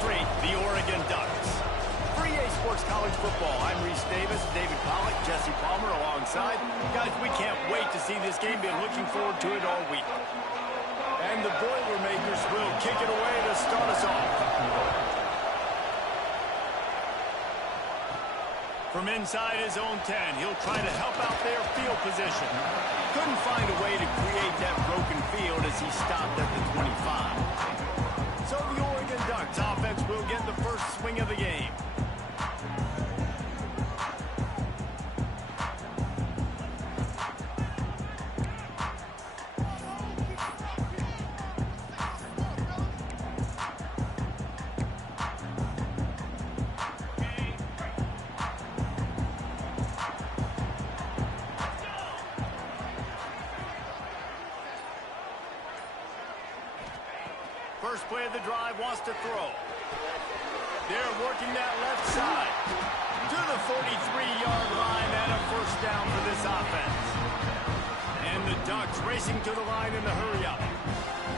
straight, the Oregon Ducks. For EA Sports College Football, I'm Reese Davis, David Pollack, Jesse Palmer alongside. Guys, we can't wait to see this game. Been looking forward to it all week. And the Boilermakers will kick it away to start us off. From inside his own 10, he'll try to help out their field position. Couldn't find a way to create that broken field as he stopped at the 25. So the Oregon Ducks offense will get the first swing of the game. First play of the drive, wants to throw. They're working that left side to the 43-yard line and a first down for this offense. And the Ducks racing to the line in the hurry-up.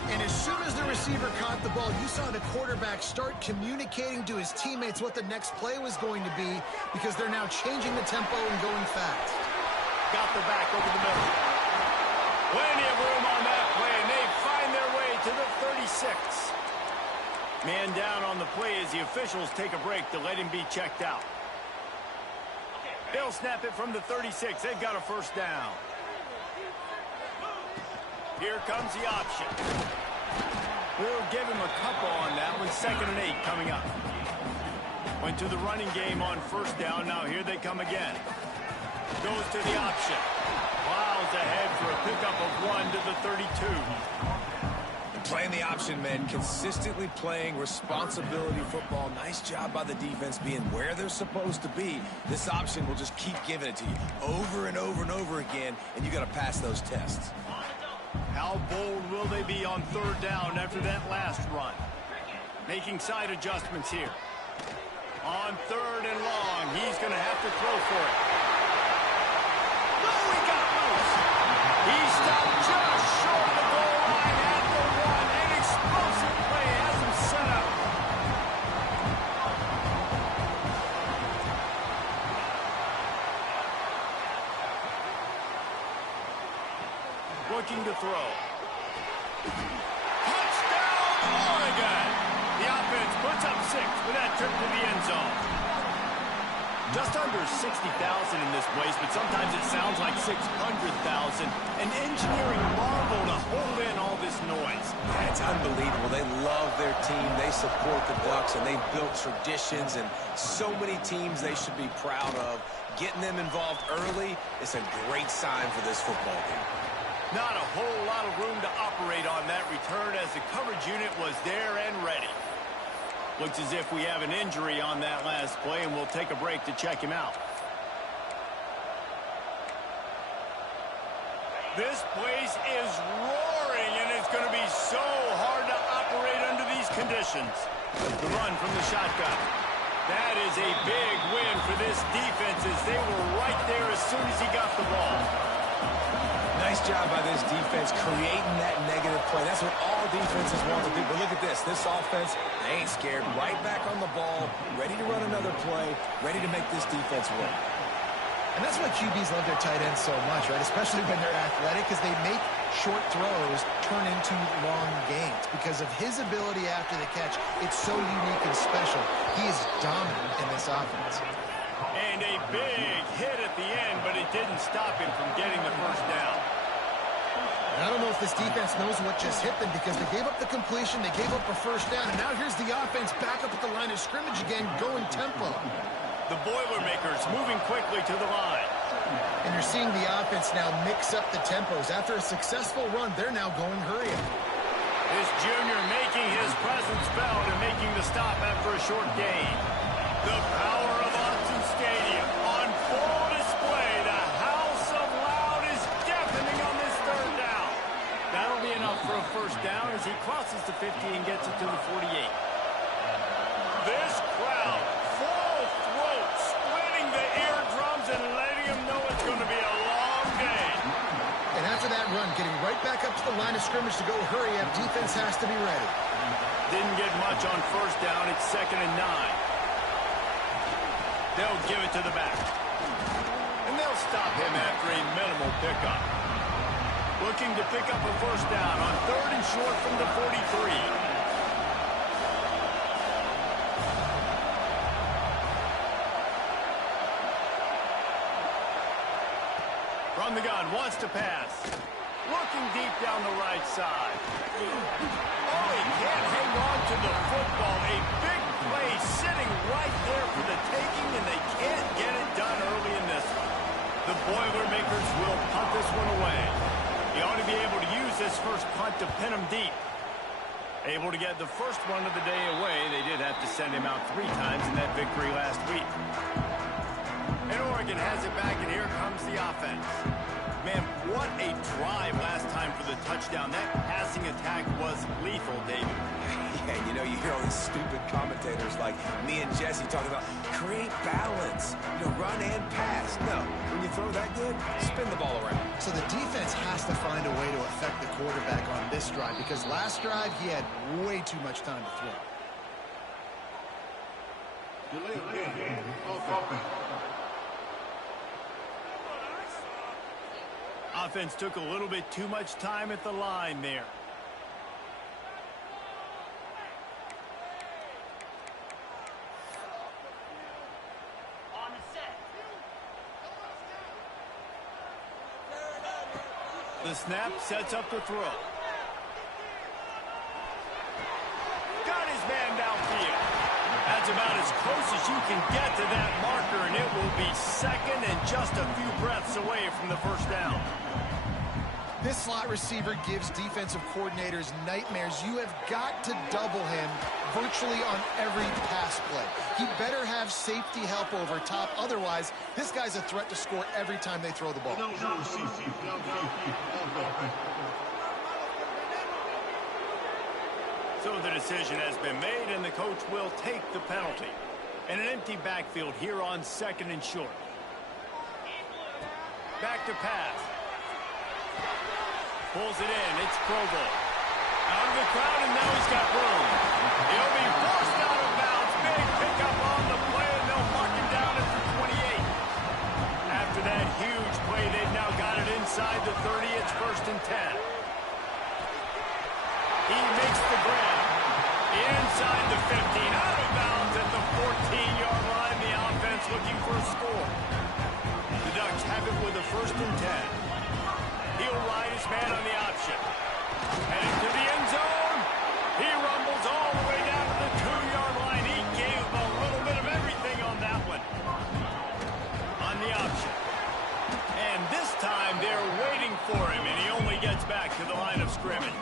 And as soon as the receiver caught the ball, you saw the quarterback start communicating to his teammates what the next play was going to be because they're now changing the tempo and going fast. Got the back over the middle. Plenty of room on that play, and they find their way to the 36. Man down on the play as the officials take a break to let him be checked out. They'll snap it from the 36. They've got a first down. Here comes the option. We'll give him a couple on that one. 2nd and 8 coming up. Went to the running game on first down. Now here they come again. Goes to the option. Plows ahead for a pickup of 1 to the 32. Playing the option, man. Consistently playing responsibility football. Nice job by the defense being where they're supposed to be. This option will just keep giving it to you over and over and over again, and you got to pass those tests. How bold will they be on 3rd down after that last run? Making side adjustments here. On 3rd and long, he's going to have to throw for it. No, he got loose. He stopped just short of the goal line at the 1. An explosive play has him set up. Looking to throw. Touchdown, Oregon! The offense puts up 6 with that trip to the end zone. Just under 60,000 in this place, but sometimes it sounds like 600,000. An engineering marvel to hold in all this noise. Yeah, it's unbelievable. They love their team. They support the Ducks, and they've built traditions and so many teams they should be proud of. Getting them involved early is a great sign for this football game. Not a whole lot of room to operate on that return as the coverage unit was there and ready. Looks as if we have an injury on that last play, and we'll take a break to check him out. This place is roaring, and it's going to be so hard to operate under these conditions. The run from the shotgun. That is a big win for this defense as they were right there as soon as he got the ball. Nice job by this defense creating that negative play. That's what all defenses want to do. But look at this. This offense, they ain't scared. Right back on the ball, ready to run another play, ready to make this defense work. And that's why QBs love their tight ends so much, right? Especially when they're athletic, because they make short throws turn into long gains. Because of his ability after the catch, it's so unique and special. He is dominant in this offense. And a big hit at the end, but it didn't stop him from getting the first down. And I don't know if this defense knows what just hit them because they gave up the completion, they gave up a first down, and now here's the offense back up at the line of scrimmage again, going tempo. The Boilermakers moving quickly to the line. And you're seeing the offense now mix up the tempos. After a successful run, they're now going hurry up. This junior making his presence felt and making the stop after a short gain. The power of Autzen Stadium on full display. The house of loud is deafening on this 3rd down. That'll be enough for a first down as he crosses the 50 and gets it to the 48. This crowd, full throat, splitting the eardrums and letting them know it's going to be a long day. And after that run, getting right back up to the line of scrimmage to go hurry up, defense has to be ready. Didn't get much on first down. It's 2nd and 9. They'll give it to the back. And they'll stop him after a minimal pickup. Looking to pick up a first down on 3rd and short from the 43. From the gun, wants to pass. Looking deep down the right side. Oh, he can't hang on to the football. A big play sitting right there for the taking, and they can't get it done early in this one. The Boilermakers will punt this one away. He ought to be able to use this first punt to pin him deep. Able to get the first one of the day away. They did have to send him out 3 times in that victory last week. And Oregon has it back, and here comes the offense. Man, what a drive last time for the touchdown. That passing attack was lethal, David. Yeah, you know, you hear all these stupid commentators like me and Jesse talking about create balance, run and pass. No, when you throw that good, spin the ball around. So the defense has to find a way to affect the quarterback on this drive, because last drive he had way too much time to throw. Offense took a little bit too much time at the line there. The snap sets up the throw. Got his man downfield. That's about as close as you can get to that marker, and it will be 2nd and just a few breaths away from the first down. This slot receiver gives defensive coordinators nightmares. You have got to double him virtually on every pass play. He better have safety help over top. Otherwise, this guy's a threat to score every time they throw the ball. So the decision has been made, and the coach will take the penalty. And an empty backfield here on 2nd and short. Back to pass. Pulls it in. It's Provo. Out of the crowd, and now he's got room. He'll be forced out of bounds. Big pickup on the play, and they'll mark him down at the 28. After that huge play, they've now got it inside the 30. It's 1st and 10. He makes the grab. Inside the 15. Out of bounds at the 14-yard line. The offense looking for a score. The Ducks have it with a 1st and 10. He'll ride his man on the option. Heading to the end zone. He rumbles all the way down to the 2-yard line. He gave him a little bit of everything on that one. On the option. And this time they're waiting for him, and he only gets back to the line of scrimmage.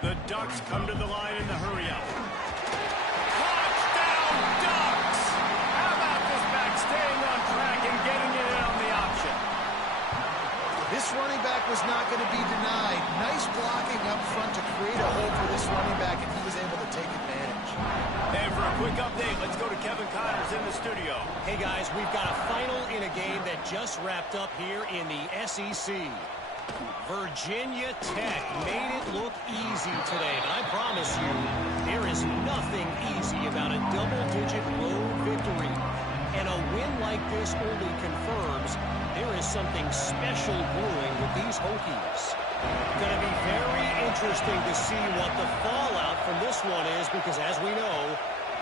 The Ducks come to the line in the hurry-up. Touchdown, Ducks! How about this back staying on track and getting it in on the option? This running back was not going to be denied. Nice blocking up front to create a hole for this running back, and he was able to take advantage. And for a quick update, let's go to Kevin Connors in the studio. Hey, guys, we've got a final in a game that just wrapped up here in the SEC. Virginia Tech made it look easy today, but I promise you, there is nothing easy about a double-digit road victory. And a win like this only confirms there is something special brewing with these Hokies. Going to be very interesting to see what the fallout from this one is, because as we know,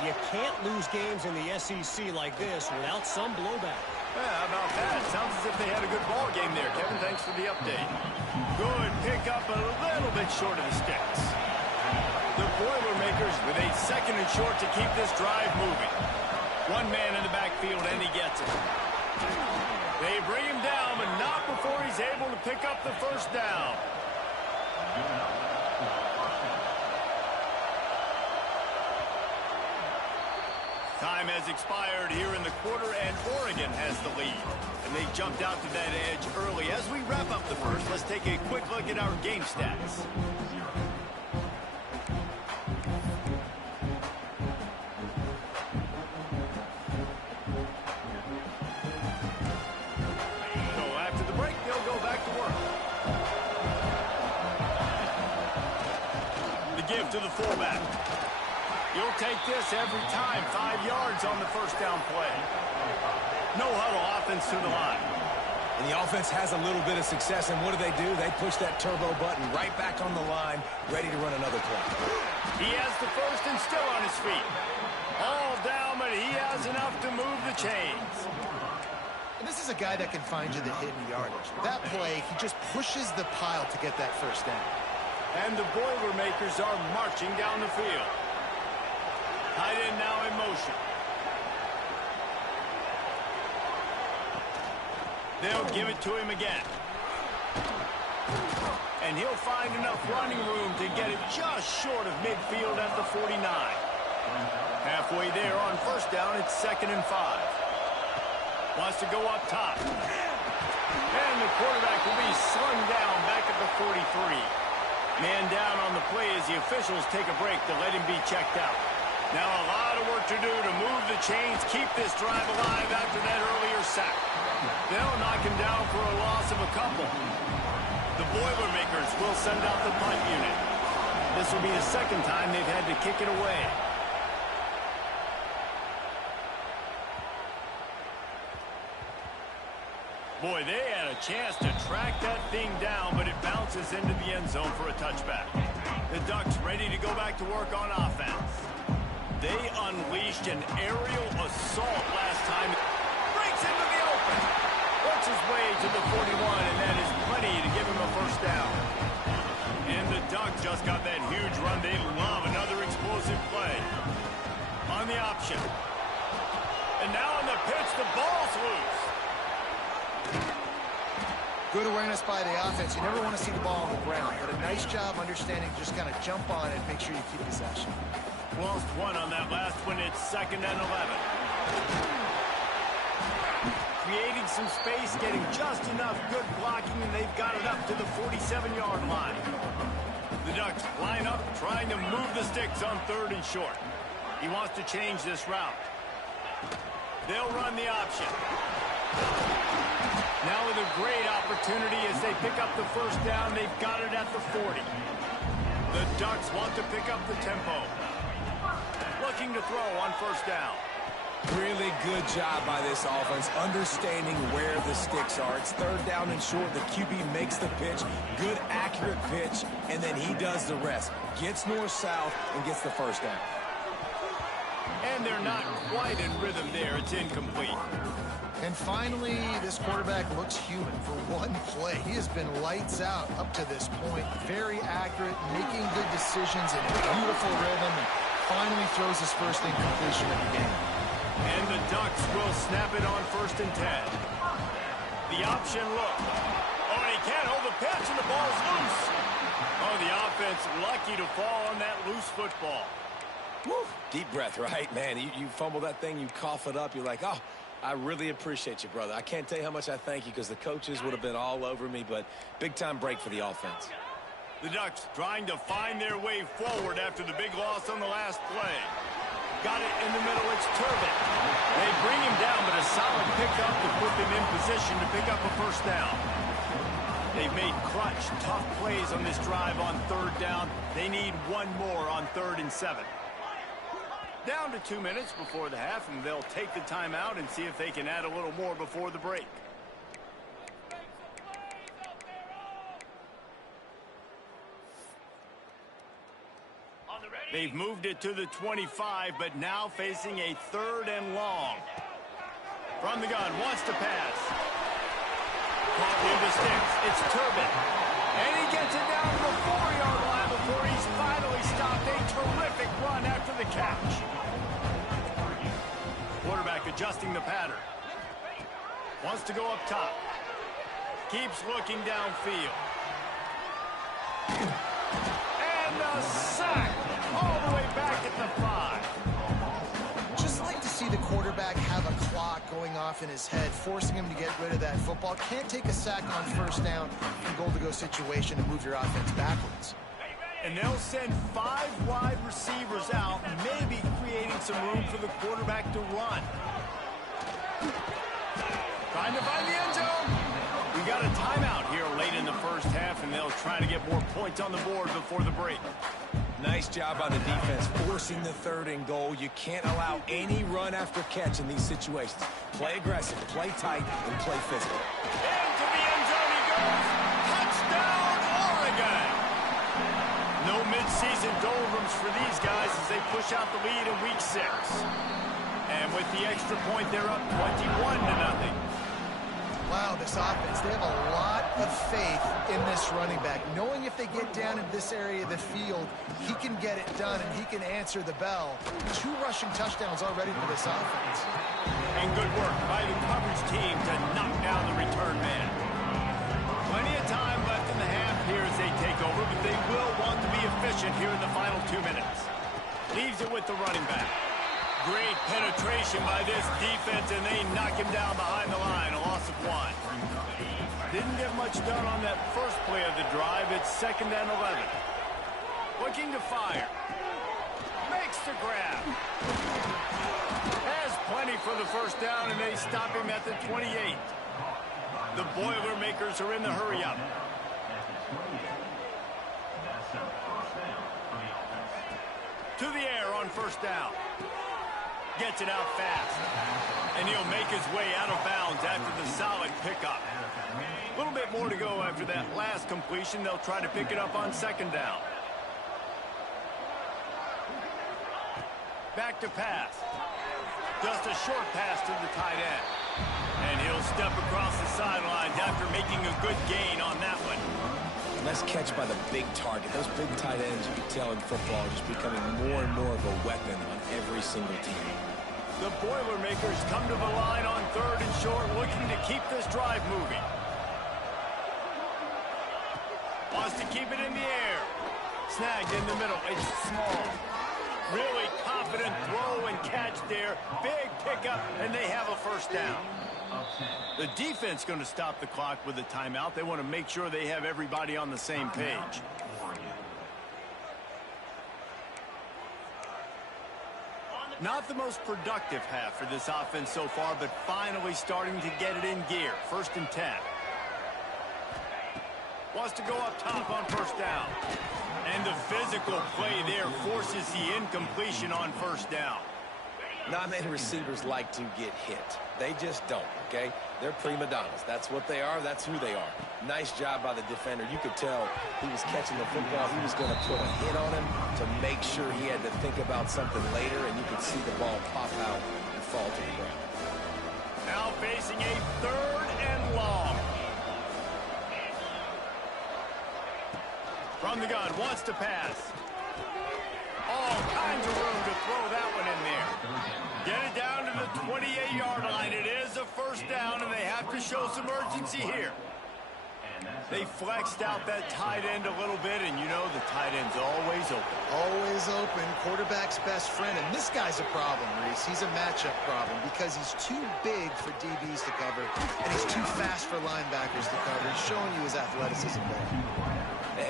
you can't lose games in the SEC like this without some blowback. Yeah, how about that? Sounds as if they had a good ball game there. Kevin, thanks for the update. Good pick up, a little bit short of the sticks. The Boilermakers with a 2nd and short to keep this drive moving. One man in the backfield, and he gets it. They bring him down, but not before he's able to pick up the first down. Time has expired here in the quarter, and Oregon has the lead. And they jumped out to that edge early. As we wrap up the first, let's take a quick look at our game stats. So after the break, they'll go back to work. The give to the fullback. You'll take this every time. 5 yards on the first down play. No huddle offense to the line. And the offense has a little bit of success, and what do? They push that turbo button right back on the line, ready to run another play. He has the first and still on his feet. All down, but he has enough to move the chains. And this is a guy that can find you the hidden yardage. That play, he just pushes the pile to get that first down. And the Boilermakers are marching down the field. Tight end now in motion. They'll give it to him again. And he'll find enough running room to get it just short of midfield at the 49. Halfway there on first down, it's 2nd and 5. Wants to go up top. And the quarterback will be slung down back at the 43. Man down on the play as the officials take a break to let him be checked out. Now a lot of work to do to move the chains, keep this drive alive after that earlier sack. They'll knock him down for a loss of a couple. The Boilermakers will send out the punt unit. This will be the second time they've had to kick it away. Boy, they had a chance to track that thing down, but it bounces into the end zone for a touchback. The Ducks ready to go back to work on offense. They unleashed an aerial assault last time. Breaks into the open. Works his way to the 41, and that is plenty to give him a first down. And the Ducks just got that huge run. They love another explosive play. On the option. And now on the pitch, the ball's loose. Good awareness by the offense. You never want to see the ball on the ground, but a nice job understanding to just kind of jump on it and make sure you keep possession. Lost one on that last one. It's 2nd and 11. Creating some space, getting just enough good blocking, and they've got it up to the 47-yard line. The Ducks line up, trying to move the sticks on 3rd and short. He wants to change this route. They'll run the option. Now with a great opportunity as they pick up the first down, they've got it at the 40. The Ducks want to pick up the tempo. Looking to throw on first down. Really good job by this offense, understanding where the sticks are. It's 3rd down and short. The QB makes the pitch, good accurate pitch, and then he does the rest. Gets north-south and gets the first down. And they're not quite in rhythm there. It's incomplete. And finally, this quarterback looks human for one play. He has been lights out up to this point. Very accurate, making good decisions in a beautiful rhythm, and finally throws his first incompletion of the game. And the Ducks will snap it on 1st and 10. The option look. Oh, and he can't hold the pitch, and the ball's loose. Oh, the offense lucky to fall on that loose football. Woo. Deep breath, right? Man, you fumble that thing, you cough it up, you're like, oh, I really appreciate you, brother. I can't tell you how much I thank you because the coaches would have been all over me, but big-time break for the offense. The Ducks trying to find their way forward after the big loss on the last play. Got it in the middle, it's Turbin. They bring him down, but a solid pickup to put them in position to pick up a first down. They've made clutch, tough plays on this drive on 3rd down. They need one more on 3rd and 7. Down to 2 minutes before the half, and they'll take the timeout and see if they can add a little more before the break. They've moved it to the 25, but now facing a 3rd and long. From the gun, wants to pass. Caught with the sticks. It's Turbin. And he gets it down to the 4-yard line before he's finally stopped. A terrific run after the catch. Quarterback adjusting the pattern. Wants to go up top. Keeps looking downfield. And a sack all the way back at the 5. Just like to see the quarterback have a clock going off in his head, forcing him to get rid of that football. Can't take a sack on first down in goal-to-go situation and move your offense backwards. And they'll send 5 wide receivers out, maybe creating some room for the quarterback to run. Trying to find the end zone. We got a timeout here late in the first half, and they'll try to get more points on the board before the break. Nice job on the defense, forcing the 3rd and goal. You can't allow any run after catch in these situations. Play aggressive, play tight, and play physical. Into the end zone he goes. Touchdown, Oregon! No midseason doldrums for these guys as they push out the lead in Week 6. And with the extra point, they're up 21-0. Wow, this offense, they have a lot of faith in this running back, knowing if they get down in this area of the field, he can get it done and he can answer the bell. 2 rushing touchdowns already for this offense. And good work by the coverage team to knock down the return man. Plenty of time left in the half here as they take over, but they will want to be efficient here in the final 2 minutes. Leaves it with the running back. Great penetration by this defense, and they knock him down behind the line, a loss of 1. Didn't get much done on that first play of the drive. It's 2nd and 11. Looking to fire. Makes the grab. Has plenty for the first down, and they stop him at the 28. The Boilermakers are in the hurry-up. To the air on first down. Gets it out fast. And he'll make his way out of bounds after the solid pickup. A little bit more to go after that last completion. They'll try to pick it up on 2nd down. Back to pass. Just a short pass to the tight end. And he'll step across the sidelines after making a good gain on that one. Nice catch by the big target. Those big tight ends, you can tell in football, are just becoming more and more of a weapon on every single team. The Boilermakers come to the line on 3rd and short, looking to keep this drive moving. Wants to keep it in the air. Snagged in the middle. It's small. Really confident throw and catch there. Big pickup, and they have a first down. The defense going to stop the clock with a timeout. They want to make sure they have everybody on the same page. Not the most productive half for this offense so far, but finally starting to get it in gear. 1st and 10. Wants to go up top on first down. And the physical play there forces the incompletion on first down. Not many receivers like to get hit. They just don't, okay? They're prima donnas. That's what they are. That's who they are. Nice job by the defender. You could tell he was catching the football. He was going to put a hit on him to make sure he had to think about something later, and you could see the ball pop out and fall to the ground. Now facing a 3rd and long. From the gun, wants to pass. All kinds of room to throw that one in there. Get it down to the 28-yard line. It is a first down, and they have to show some urgency here. They flexed out that tight end a little bit, and you know the tight end's always open. Always open, quarterback's best friend. And this guy's a problem, Reese. He's a matchup problem because he's too big for DBs to cover, and he's too fast for linebackers to cover. He's showing you his athleticism there.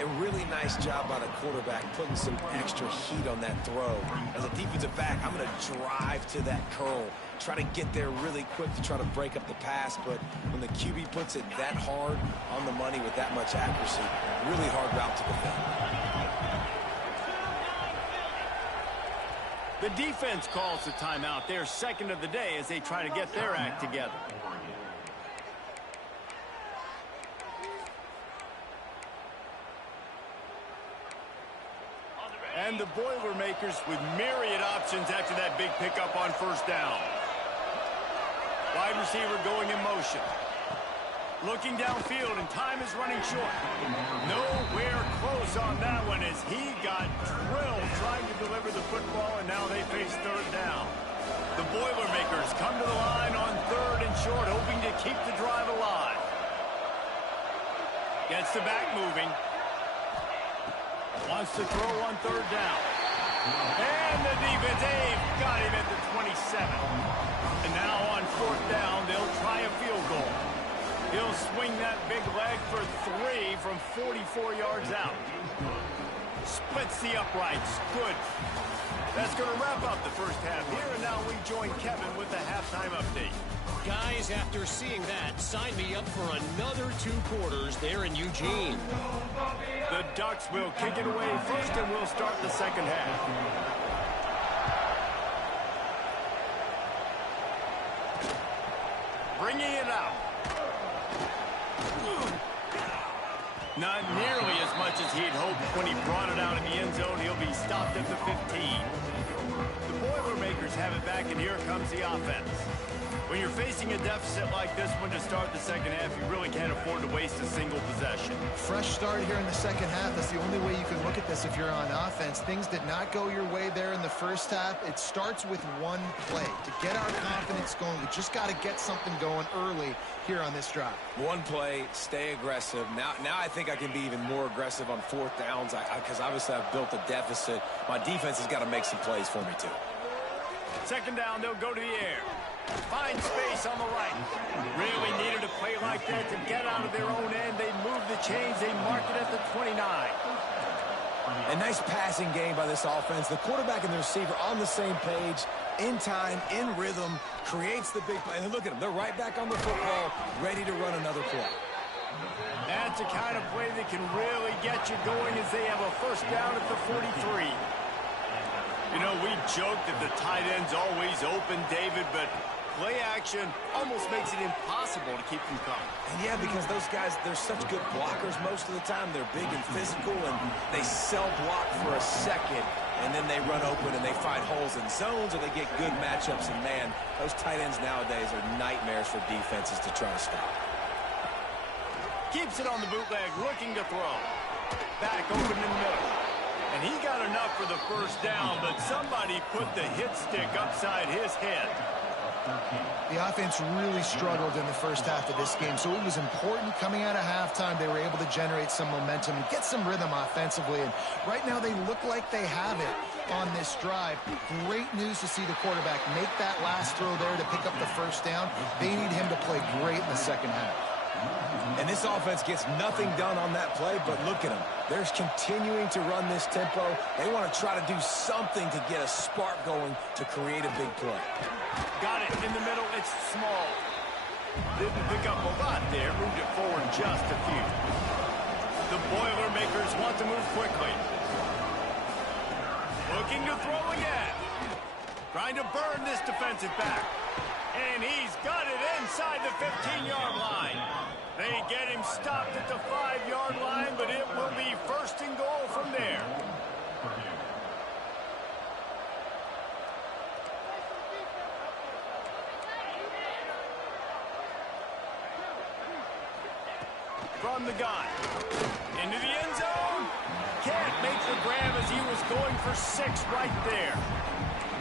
A really nice job by the quarterback putting some extra heat on that throw. As a defensive back, I'm going to drive to that curl, try to get there really quick to try to break up the pass, but when the QB puts it that hard on the money with that much accuracy, really hard route to defend. The defense calls the timeout. They're 2nd of the day as they try to get their act together. And the Boilermakers with myriad options after that big pickup on first down. Wide receiver going in motion. Looking downfield, and time is running short. Nowhere close on that one as he got drilled trying to deliver the football, and now they face 3rd down. The Boilermakers come to the line on 3rd and short, hoping to keep the drive alive. Gets the back moving. Wants to throw on 3rd down. And the defense, got him at the 27. And now on 4th down, they'll try a field goal. He'll swing that big leg for 3 from 44 yards out. Splits the uprights. Good. That's going to wrap up the first half here, and now we join Kevin with the halftime update. Guys, after seeing that, sign me up for another 2 quarters there in Eugene. The Ducks will kick it away first, and we'll start the second half. Bringing it out. Not nearly as much as he'd hoped when he brought it out in the end zone. He'll be stopped at the 15. The Boilermakers have it back, and here comes the offense. When you're facing a deficit like this one to start the second half, you really can't afford to waste a single possession. Fresh start here in the second half. That's the only way you can look at this if you're on offense. Things did not go your way there in the first half. It starts with one play. To get our confidence going, we just got to get something going early here on this drive. One play, stay aggressive. Now I think I can be even more aggressive on 4th downs because obviously I've built a deficit. My defense has got to make some plays for me too. Second down, they'll go to the air. Find space on the right. Really needed a play like that to get out of their own end. They move the chains. They mark it at the 29. A nice passing game by this offense. The quarterback and the receiver on the same page, in time, in rhythm, creates the big play. And look at them. They're right back on the football, ready to run another play. That's a kind of play that can really get you going as they have a first down at the 43. You know, we joke that the tight end's always open, David, but play action almost makes it impossible to keep them coming. And yeah, because those guys, they're such good blockers most of the time. They're big and physical, and they sell block for a second, and then they run open and they find holes in zones, or they get good matchups. And, man, those tight ends nowadays are nightmares for defenses to try to stop. Keeps it on the bootleg, looking to throw. Back open in the middle. And he got enough for the first down, but somebody put the hit stick upside his head. The offense really struggled in the first half of this game, so it was important coming out of halftime. They were able to generate some momentum and get some rhythm offensively, and right now they look like they have it on this drive. Great news to see the quarterback make that last throw there to pick up the first down. They need him to play great in the second half. And this offense gets nothing done on that play, but look at them. They're continuing to run this tempo. They want to try to do something to get a spark going to create a big play. Got it in the middle. It's small. Didn't pick up a lot there. Moved it forward just a few. The Boilermakers want to move quickly. Looking to throw again. Trying to burn this defensive back. And he's got it inside the 15-yard line. They get him stopped at the 5-yard line, but it will be first and goal from there. From the gun. Into the end zone. Can't make the grab as he was going for 6 right there.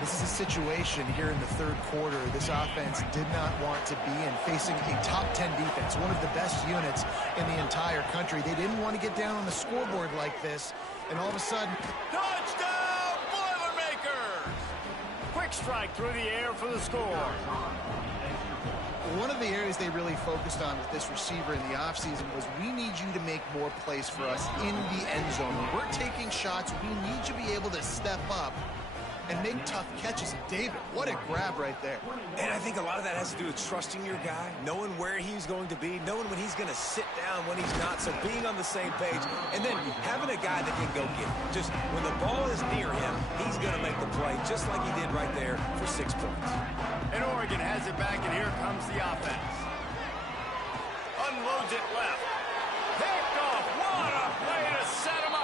This is a situation here in the third quarter this offense did not want to be in, facing a top 10 defense, one of the best units in the entire country. They didn't want to get down on the scoreboard like this, and all of a sudden... Touchdown, Boilermakers! Quick strike through the air for the score. One of the areas they really focused on with this receiver in the offseason was, we need you to make more plays for us in the end zone. When we're taking shots, we need you to be able to step up and make tough catches. And David, what a grab right there. And I think a lot of that has to do with trusting your guy, knowing where he's going to be, knowing when he's going to sit down, when he's not, so being on the same page, and then having a guy that can go get it. Just when the ball is near him, he's going to make the play, just like he did right there for 6 points. And Oregon has it back, and here comes the offense. Unloads it left. Picked off. What a play to set him up.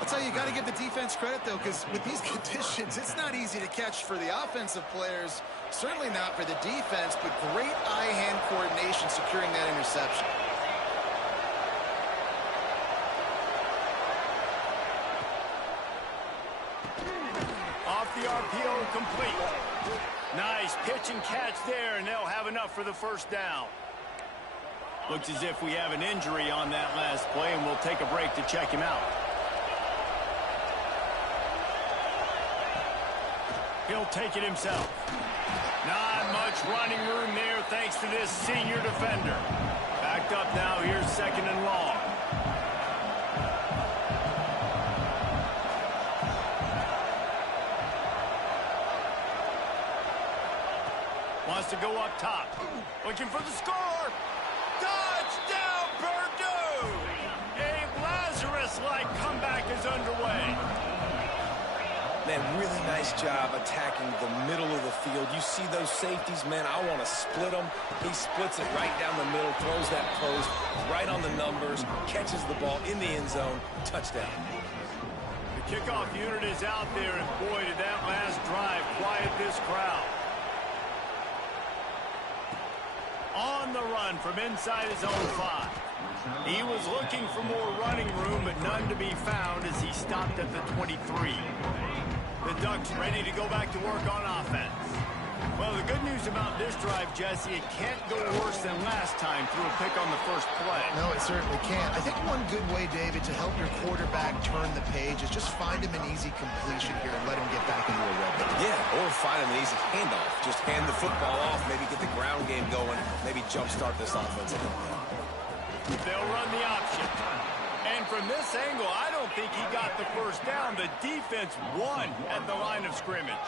I'll tell you, you got to give the defense credit, though, because with these conditions, it's not easy to catch for the offensive players. Certainly not for the defense, but great eye-hand coordination securing that interception. Off the RPO, complete. Nice pitch and catch there, and they'll have enough for the first down. Looks as if we have an injury on that last play, and we'll take a break to check him out. He'll take it himself. Not much running room there thanks to this senior defender. Backed up now, here's second and long. Wants to go up top. Looking for the score. Touchdown, Purdue! A Lazarus-like comeback is underway. Man, really nice job attacking the middle of the field. You see those safeties, man, I want to split them. He splits it right down the middle, throws that post right on the numbers, catches the ball in the end zone. Touchdown. The kickoff unit is out there, and boy, did that last drive quiet this crowd. On the run from inside his own 5. He was looking for more running room, but none to be found as he stopped at the 23. The Ducks ready to go back to work on offense. Well, the good news about this drive, Jesse, it can't go worse than last time through a pick on the first play. No, it certainly can't. I think one good way, David, to help your quarterback turn the page is just find him an easy completion here and let him get back into a rhythm. Yeah, or find him an easy handoff. Just hand the football off, maybe get the ground game going, maybe jumpstart this offense a little bit. They'll run the option. And from this angle, I don't think he got the first down. The defense won at the line of scrimmage.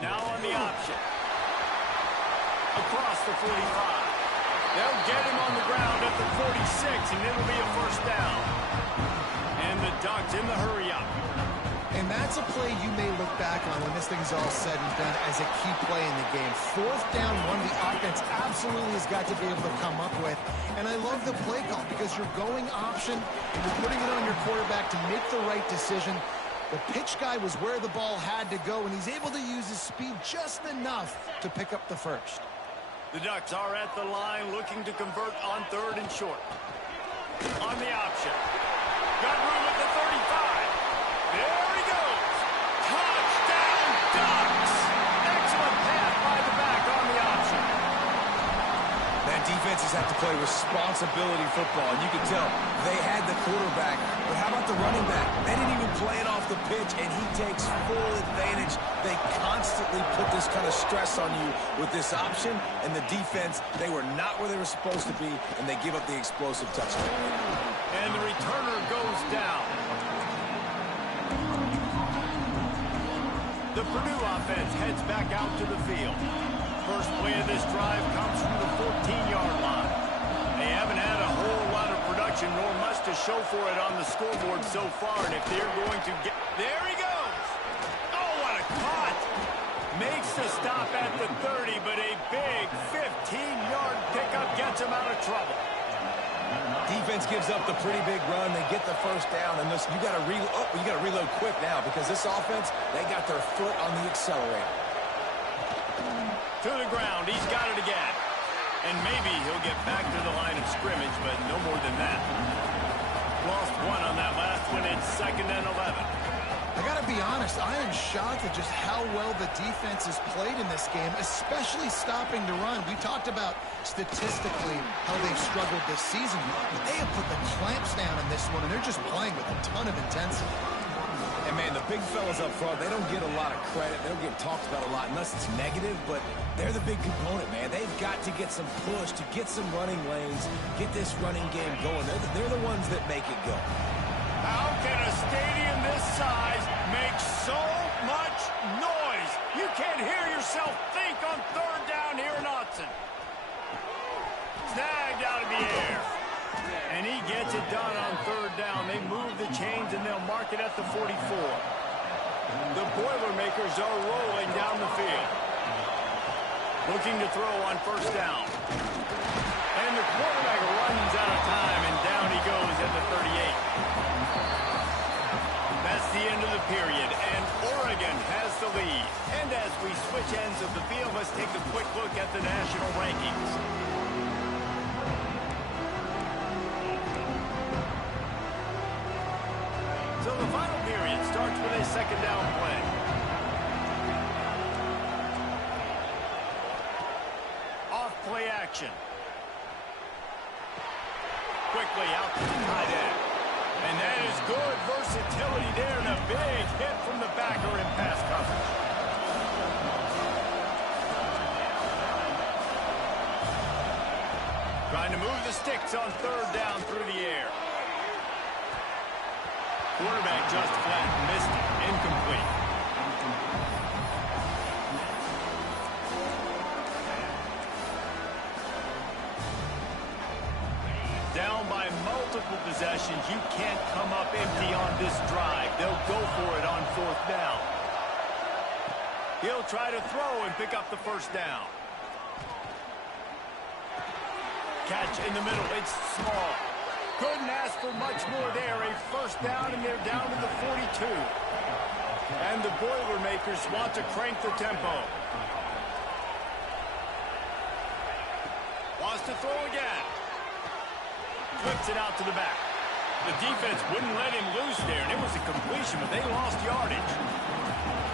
Now on the option. Across the 45. They'll get him on the ground at the 46, and it'll be a first down. And the Ducks in the hurry-up. And that's a play you may look back on when this thing's all said and done as a key play in the game. Fourth down, one the offense absolutely has got to be able to come up with. And I love the play call because you're going option, you're putting it on your quarterback to make the right decision. The pitch guy was where the ball had to go, and he's able to use his speed just enough to pick up the first. The Ducks are at the line looking to convert on 3rd and short. On the option. Got room at the 35. There he goes. Touchdown, Ducks. Excellent pass by the back on the option. Man, defenses have to play responsibility football, and you can tell they had the quarterback. But how about the running back? They didn't even play it off the pitch, and he takes full advantage. They constantly put this kind of stress on you with this option, and the defense, they were not where they were supposed to be, and they give up the explosive touchdown. And the returner goes down. The Purdue offense heads back out to the field. First play of this drive comes from the 14-yard line. They haven't had a whole lot of production, nor much to show for it on the scoreboard so far. And if they're going to get... There he goes! Oh, what a cut! Makes the stop at the 30, but a big 15-yard pickup gets him out of trouble. Defense gives up the pretty big run. They get the first down, and listen, you got to reload quick now because this offense, they got their foot on the accelerator. To the ground, he's got it again. And maybe he'll get back to the line of scrimmage, but no more than that. Lost one on that last one. It's 2nd and 11. I got to be honest, I am shocked at just how well the defense has played in this game, especially stopping the run. We talked about statistically how they've struggled this season, but they have put the clamps down in this one, and they're just playing with a ton of intensity. And, man, the big fellas up front, they don't get a lot of credit. They don't get talked about a lot unless it's negative, but they're the big component, man. They've got to get some push, to get some running lanes, get this running game going. They're the ones that make it go. How can a stadium this size make so much noise? You can't hear yourself think on 3rd down here in Autzen. Snagged out of the air. And he gets it done on 3rd down. They move the chains, and they'll mark it at the 44. The Boilermakers are rolling down the field. Looking to throw on 1st down. And the quarterback runs out of time, and down he goes at the 38. That's the end of the period, and Oregon has the lead. And as we switch ends of the field, let's take a quick look at the national rankings. So the final period starts with a 2nd down play. Off play action. Quickly out to the tight end. And that is good versatility there, and a big hit from the backer in pass coverage. Trying to move the sticks on 3rd down through the air. Quarterback just flat, missed it, incomplete. multiple possessions. You can't come up empty on this drive. They'll go for it on 4th down. He'll try to throw and pick up the first down. Catch in the middle. It's small. Couldn't ask for much more there. A first down, and they're down to the 42. And the Boilermakers want to crank the tempo. Wants to throw again. Flips it out to the back. The defense wouldn't let him loose there, and it was a completion, but they lost yardage.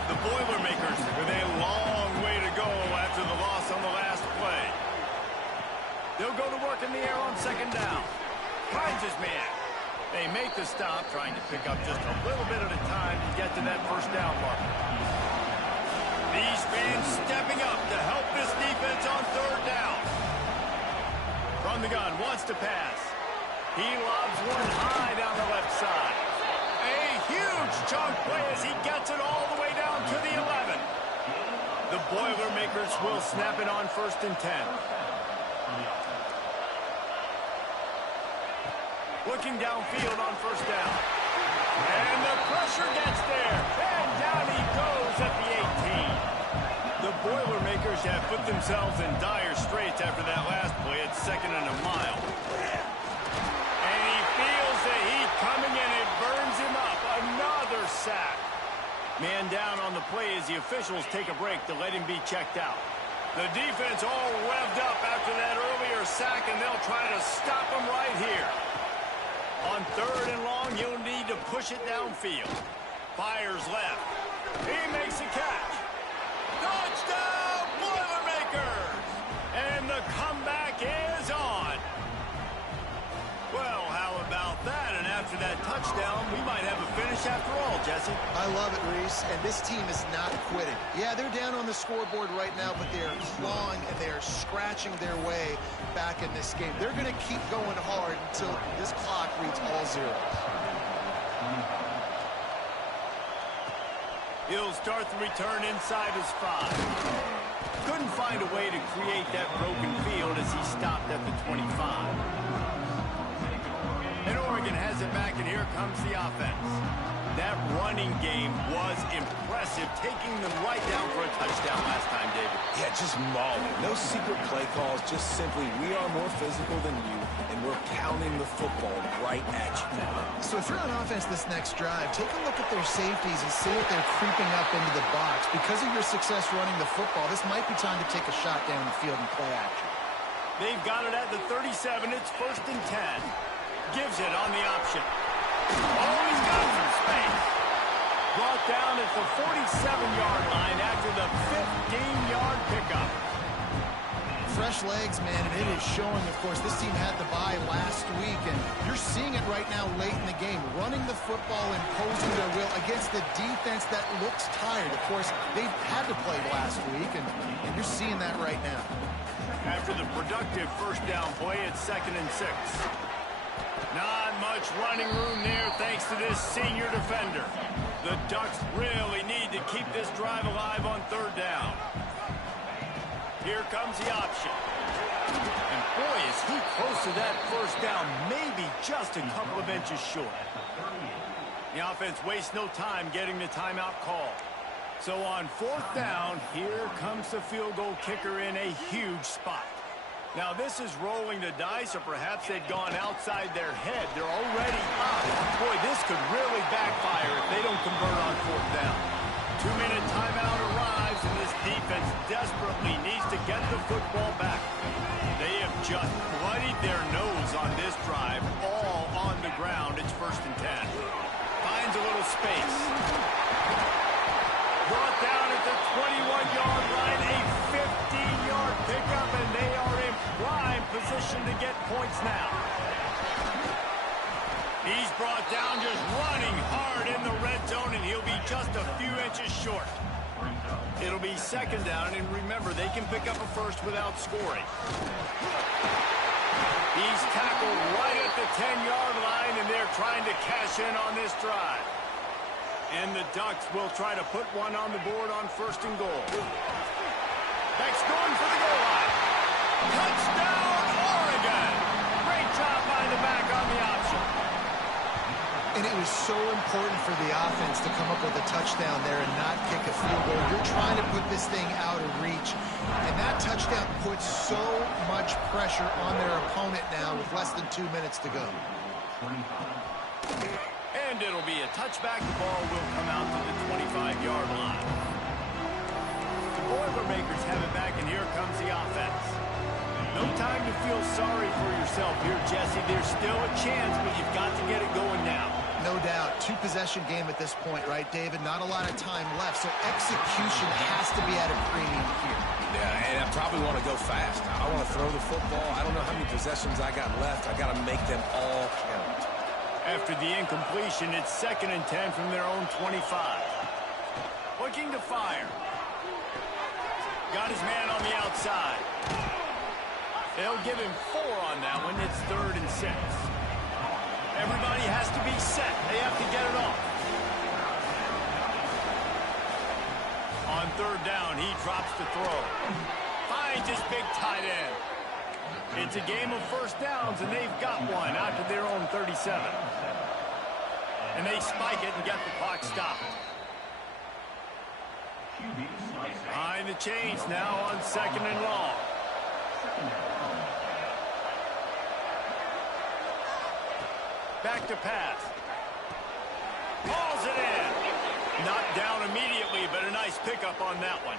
The Boilermakers with a long way to go after the loss on the last play. They'll go to work in the air on 2nd down. Finds his man. They make the stop, trying to pick up just a little bit at a time to get to that first down mark. These fans stepping up to help this defense on 3rd down. From the gun, wants to pass. He lobs one high down the left side. A huge chunk play as he gets it all the way down to the 11. The Boilermakers will snap it on 1st and 10. Looking downfield on 1st down. And the pressure gets there. And down he goes at the 18. The Boilermakers have put themselves in dire straits after that last play. It's 2nd and a mile. And he feels the heat coming in. It burns him up. Another sack. Man down on the play as the officials take a break to let him be checked out. The defense all revved up after that earlier sack, and they'll try to stop him right here. On 3rd and long, he'll need to push it downfield. Fires left. He makes a catch. Touchdown, Boilermakers! And the comeback is on. Well, how about that? And after that touchdown, we might have a finish after all, Jesse. I love it, Reese, and this team is not quitting. Yeah, they're down on the scoreboard right now, but they're clawing and they're scratching their way back in this game. They're going to keep going hard until this clock reads all zeros. He'll start the return inside his 5. Couldn't find a way to create that broken field as he stopped at the 25. And Oregon has it back, and here comes the offense. That running game was impressive, taking them right down for a touchdown last time, David. Yeah, just mauling. No secret play calls, just simply we are more physical than you, and we're pounding the football right at you. So if you're on offense this next drive, take a look at their safeties and see if they're creeping up into the box. Because of your success running the football, this might be time to take a shot down the field and play action. They've got it at the 37. It's 1st and 10. Gives it on the option. Oh, he's got some space. Brought down at the 47-yard line after the 15-yard pickup. Fresh legs, man, and it is showing, of course. This team had the bye last week, and you're seeing it right now late in the game. Running the football, imposing their will against the defense that looks tired. Of course, they've had to play last week, and you're seeing that right now. After the productive first down play, it's 2nd and 6. Not much running room there thanks to this senior defender. The Ducks really need to keep this drive alive on 3rd down. Here comes the option. And boy, is he close to that first down, maybe just a couple of inches short. The offense wastes no time getting the timeout call. So on 4th down, here comes the field goal kicker in a huge spot. Now this is rolling the dice, or perhaps they've gone outside their head. They're already up. Boy, this could really backfire if they don't convert on 4th down. 2-minute timeout arrives, and this defense desperately needs to get the football back. They have just bloodied their nose on this drive, all on the ground. It's 1st and 10. Finds a little space. Brought down at the 21-yard line, a 15-yard pickup, and they are in prime position to get points now. He's brought down just running hard in the red zone, and he'll be just a few inches short. It'll be 2nd down, and remember, they can pick up a first without scoring. He's tackled right at the 10-yard line, and they're trying to cash in on this drive. And the Ducks will try to put one on the board on 1st and goal. Beck's going for the goal line. Touchdown, Oregon! Great job by the back on the option. And it was so important for the offense to come up with a touchdown there and not kick a field goal. You're trying to put this thing out of reach. And that touchdown puts so much pressure on their opponent now with less than 2 minutes to go. And it'll be a touchback. The ball will come out to the 25-yard line. The Boilermakers have it back, and here comes the offense. No time to feel sorry for yourself here, Jesse. There's still a chance, but you've got to get it going now. No doubt. Two-possession game at this point, right, David? Not a lot of time left, so execution has to be at a premium here. Yeah, and I probably want to go fast. I want to throw the football. I don't know how many possessions I got left. I got to make them all count. After the incompletion, it's 2nd and 10 from their own 25. Looking to fire. Got his man on the outside. They'll give him 4 on that one. It's 3rd and 6. Everybody has to be set. They have to get it off. On 3rd down, he drops the throw. Finds his big tight end. It's a game of 1st downs, and they've got one out to their own 37. And they spike it and get the clock stopped. Behind the chains now on 2nd and long. Back to pass. Hauls it in. Knocked down immediately, but a nice pickup on that one.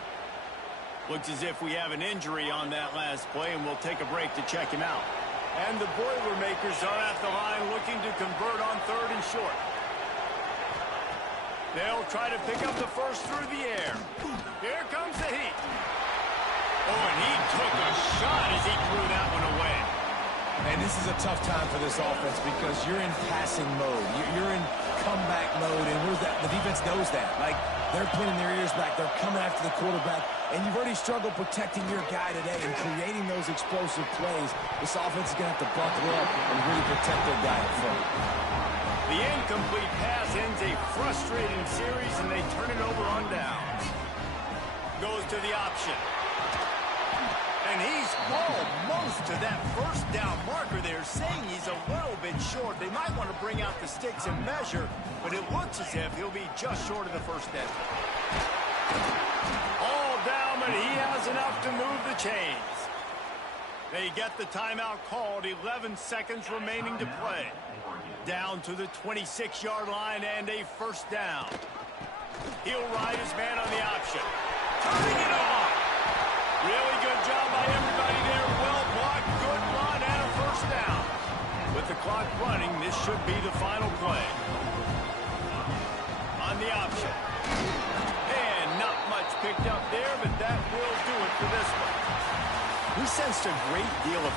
Looks as if we have an injury on that last play, and we'll take a break to check him out. And the Boilermakers are at the line looking to convert on 3rd and short. They'll try to pick up the first through the air. Here comes the heat. Oh, and he took a shot as he threw that one away. And this is a tough time for this offense because you're in passing mode. You're in comeback mode, and where's that? The defense knows that. Like, they're pinning their ears back. They're coming after the quarterback, and you've already struggled protecting your guy today and creating those explosive plays. This offense is going to have to buckle up and really protect their guy up front. The incomplete pass ends a frustrating series, and they turn it over on downs. Goes to the option. And he's almost to that 1st down marker there, saying he's a little bit short. They might want to bring out the sticks and measure, but it looks as if he'll be just short of the 1st down. All down, but he has enough to move the chains. They get the timeout called, 11 seconds remaining to play. Down to the 26-yard line and a 1st down. He'll ride his man on the option. Turning it on. Really good job by everybody there. Well blocked, good run, and a 1st down. With the clock running, this should be the final play. On the option. And not much picked up there, but that will do it for this one. We sensed a great deal of